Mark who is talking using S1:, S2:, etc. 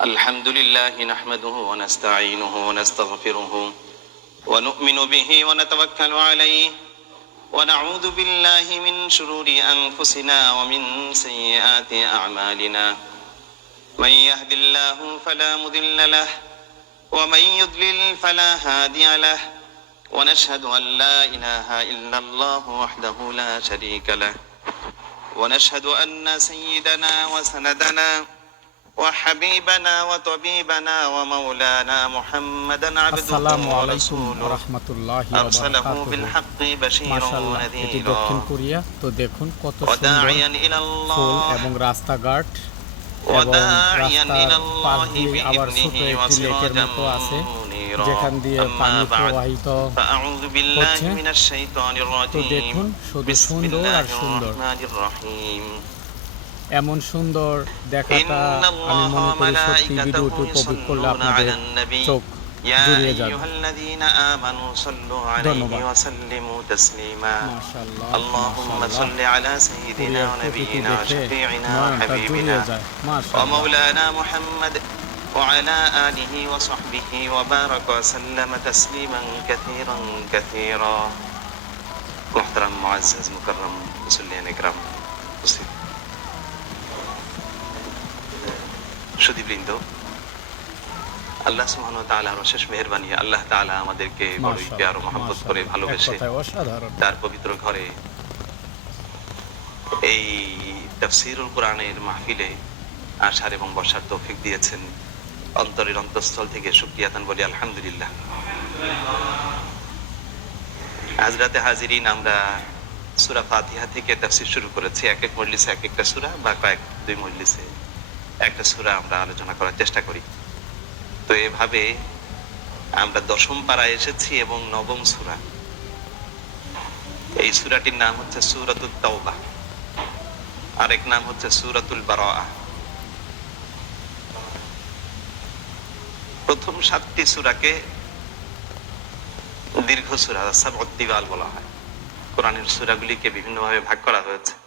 S1: الحمد لله نحمده ونستعينه ونستغفره ونؤمن به ونتوكل عليه ونعوذ بالله من شرور أنفسنا ومن سيئات أعمالنا. من يهد الله فلا مضل له ومن يضلل فلا هادي له ونشهد أن لا إله إلا الله وحده لا شريك له ونشهد أن سيدنا وسندنا وحبيبنا وطبيبنا ومولانا محمدا عبده
S2: আসসালামু আলাইকুম
S1: ورسوله
S2: রহমতুল্লাহ
S1: أرسله بالحق بشيرا
S2: মাশাল্লাহ এটি দক্ষিণ
S1: ونذيرا
S2: কোরিয়া তো দেখুন কত সুন্দর
S1: وداعيا إلى
S2: ফুল
S1: الله
S2: এবং রাস্তাঘাট এবং
S1: وداعيا إلى
S2: রাস্তার পাশ
S1: الله
S2: দিয়ে আবার ছোট
S1: بإذنه
S2: একটি লেকের
S1: وسراجا
S2: মতো আছে
S1: منيرا
S2: যেখান দিয়ে
S1: أما
S2: পানি
S1: بعد
S2: প্রবাহিত
S1: فأعوذ بالله
S2: হচ্ছে।
S1: من الشيطان
S2: তো
S1: الرجيم
S2: দেখুন শুধু
S1: بسم
S2: সুন্দর
S1: الله
S2: আর সুন্দর
S1: الرحمن الرحيم
S2: এমন সুন্দর দেখাটা
S1: إن
S2: আমি
S1: الله
S2: মনে করি সত্যি ভিডিওটি
S1: وملائكته
S2: উপভোগ করলে
S1: يصلون
S2: আপনাদের
S1: على النبي
S2: চোখ
S1: يا
S2: জুড়িয়ে যাবে
S1: أيها الذين آمنوا صلوا عليه
S2: ধন্যবাদ।
S1: وسلموا تسليما
S2: মাশাল্লাহ
S1: اللهم
S2: মাশাল্লাহ।
S1: صل على سيدنا
S2: কোরিয়ার প্রকৃতি
S1: ونبينا
S2: দেখে
S1: وشفيعنا
S2: নয়নটা জুড়িয়ে
S1: وحبيبنا
S2: যায় মাশাল্লাহ
S1: ومولانا محمد وعلى آله وصحبه وبارك وسلم تسليما كثيرا كثيرا محترم معزز مكرم مسلمين إكرام উপস্থিত। সুদীবৃন্দ আল্লাহ তাআলার অশেষ মেহেরবানি আল্লাহ আমাদেরকে প্যার করে ভালোবেসে তার পবিত্র ঘরে এই তাফসিরুল কোরআনের মাহফিলে আসার এবং বসার তৌফিক দিয়েছেন অন্তরের অন্তঃস্থল থেকে শুক্রিয়াতান বলি আলহামদুলিল্লাহ। হাজরাতে হাজিরিন আমরা সুরা ফাতিহা থেকে তাফসির শুরু করেছি এক এক মজলিসে এক একটা সুরা বা কয়েক দুই মজলিসে। একটা সুরা আমরা আলোচনা করার চেষ্টা করি। তো এভাবে আমরা দশম পাড়ায় এসেছি এবং নবম সুরা। এই সূরাটির নাম হচ্ছে সুরাতুল তাওবা। আরেক নাম হচ্ছে সূরাতুল বারাআ। প্রথম সাতটি সূরাকে দীর্ঘ সূরা সাবউত তিবাল বলা হয়। কোরআনের সূরাগুলিকে বিভিন্নভাবে ভাগ করা হয়েছে।